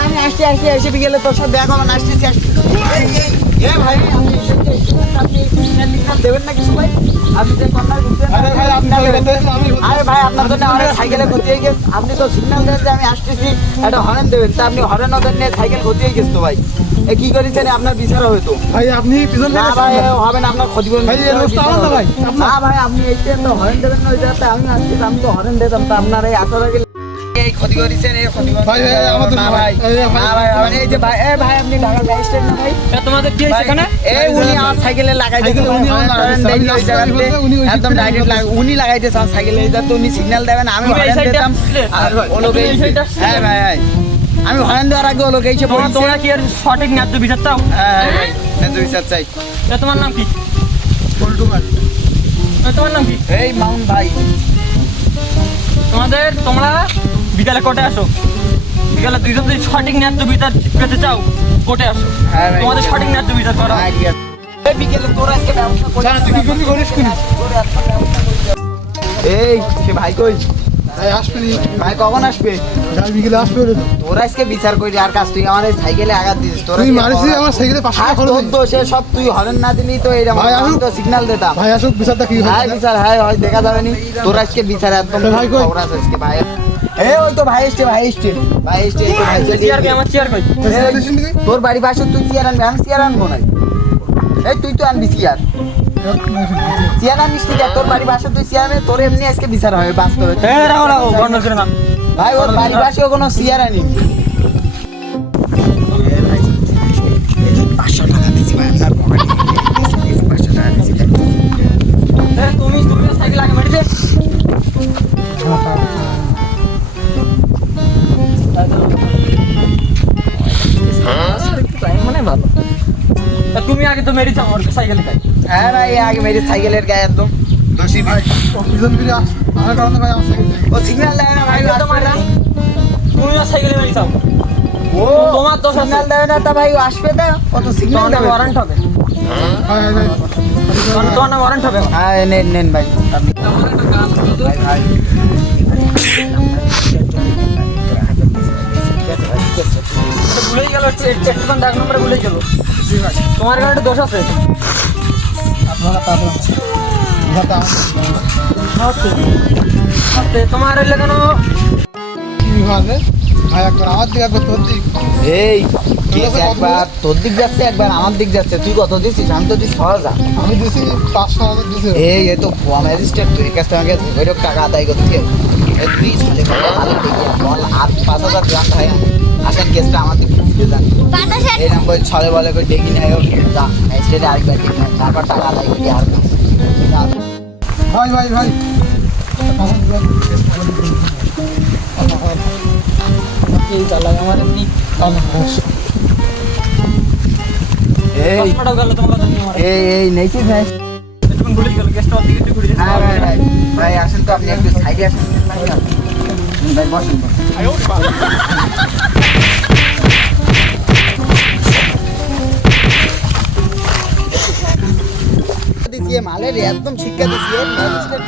আমি আসছি আসছি এসে বিকেলে তোর সাথে দেখা আসতেছি ভাই দেবেন না কিছু ভাই আপনি যে ঘুরতে আরে ভাই আমি আপনার জন্য আমার সাইকেলে ক্ষতি গেছে। আপনি তো সিগন্যাল দেন যে আমি আসতেছি একটা হরেন দেবেন। তা আপনি হরেন দেন নিয়ে সাইকেল হয়ে গেছে তো ভাই। এ কি করেছেন? আপনার বিচার হয়তো ভাই আপনি পিছন থেকে ভাই হবে না আপনার ক্ষতি ভাই, এ রোজটা আমার ভাই, না ভাই আপনি এইটা তো হরেন দেবেন না আমি আসছি আমি তো হরেন দিতাম তা আপনার এই আঠারো আগে এই ক্ষতি করেছেন এই ক্ষতি ভাই, ভাই, আমাদের না না ভাই ভাই। এই, ভাই, না ভাই আমার এই যে ভাই এ ভাই আপনি ঢাকার ম্যাজিস্ট্রেট না ভাই। তোমাদের কি হয়েছে এখানে? এই উনি আমার সাইকেলে লাগাইতে সাইকেলে উনি আমার লাগাইছে, আমি রাস্তা দিয়ে বলতে উনি ওই একদম ডাইরেক্ট লাগাইছে। উনি লাগাইতেছে আমার সাইকেলে এই তো উনি সিগন্যাল দেবেন আমি হরেন দিতাম। আর ও লোক? হ্যাঁ ভাই হ্যাঁ। আমি হরেন দেওয়ার আগে ও লোক এসে তোমরা তোমরা কি সঠিক ন্যায্য বিচার চাও? হ্যাঁ দুই চাই। তোমার নাম কি? পল্টু ভাই। তোমার নাম কি? এই মাউন্ট ভাই। তোমাদের তোমরা বিকালে কোর্টে আসো। বিকালে দুইজন যদি সঠিক ন্যায্য বিচার পেতে চাও কোর্টে আসো। হ্যাঁ তোমাদের সঠিক ন্যায্য বিচার করা। হ্যাঁ, এই বিকেলে তোর আজকে ব্যবস্থা তুই। এই সে ভাই কই? ভাই আসবে নি ভাই কখন আসবে? বিকেলে আসবে তোর আজকে বিচার করি আর কাজ তুই আমার সাইকেলে আঘাত দিস। তোর তুই মারিস আমার সাইকেলে পাঁচশো টাকা খরচ তোর হয়েছে। সব তুই হরেন না দিলি তো এরকম ভাই, আমি তো সিগন্যাল দিতাম। ভাই আসুক বিচারটা কি হ্যাঁ বিচার হ্যাঁ হয় দেখা যাবে নি। তোর আজকে বিচার একদম ভাই কই? খবর আছে আজকে ভাই। এ ওই তো ভাই এসছে ভাই এসছে। ভাই এসছে চেয়ার কি এসছে। আমার চেয়ার কই? তোর বাড়ি পাশে তুই চেয়ার আনবি আমি চেয়ার আনব না এই তুই তো আনবি চেয়ার চেয়ার আনিস তুই তোর বাড়ি পাশে তুই চেয়ার আনবি তোর এমনি আজকে বিচার হবে বাস্তবে। রাখো রাখো গন্ডল করে না ভাই ওর বাড়ি পাশেও কোনো চেয়ার আনি পাঁচশো টাকা তুমি আগে তো মেরেছো আমার সাইকেলে খাই হ্যাঁ ভাই আগে মেরে সাইকেলের গায়ে একদম। দোষী ভাই। পিছন ফিরে আস আমার কারণে ভাই আমার সাইকেল ও সিগন্যাল দেয় না ভাই সাইকেল তুমি আর সাইকেলে মেরেছো ও তোমার আছে। সিগন্যাল দেবে না তা ভাই আসবে তো। ও তো সিগন্যাল দেবে। ওয়ারেন্ট হবে। তোমার তোমার ওয়ারেন্ট হ্যাঁ নেন নেন ভাই। ভাই ভাই ভুলেই গেল একটু এক নম্বরে ভুলেই গেল। তোমার একটা দোষ আছে। আপনারা তোমার এলে কেন কি হবে ভাই একবার আমার দিকে একবার তোর দিক। এই কেস একবার? তোর দিক যাচ্ছে একবার আমার দিক যাচ্ছে। তুই কত দিছিস? আমি তো ছ হাজার। আমি দিছি পাঁচশো হাজার দিছি। এই এ তো ভুয়া ম্যাজিস্ট্রেট তুই কাছ থেকে আমাকে ওই টাকা আদায় করতে। তুই সালে ভালো ঠিক বল আর পাঁচ হাজার গ্রাম ভাই আসেন কেসটা আমার দিকে দিতে যান। এই নাম্বার ছলে বলে করে ডেকে নেয় যা ম্যাজিস্ট্রেটে আরেকবার ডেকে নেয় তারপর টাকা আদায় করি আর ভাই ভাই ভাই। এই এই একটু ঘুরে হ্যাঁ ভাই ভাই। ভাই আসেন তো আপনি একটু সাইডে আসেন। ভাই বসেন। দিছিয়ে মালের একদম শিক্ষা দিছিয়ে ম্যাজিস্ট্রেট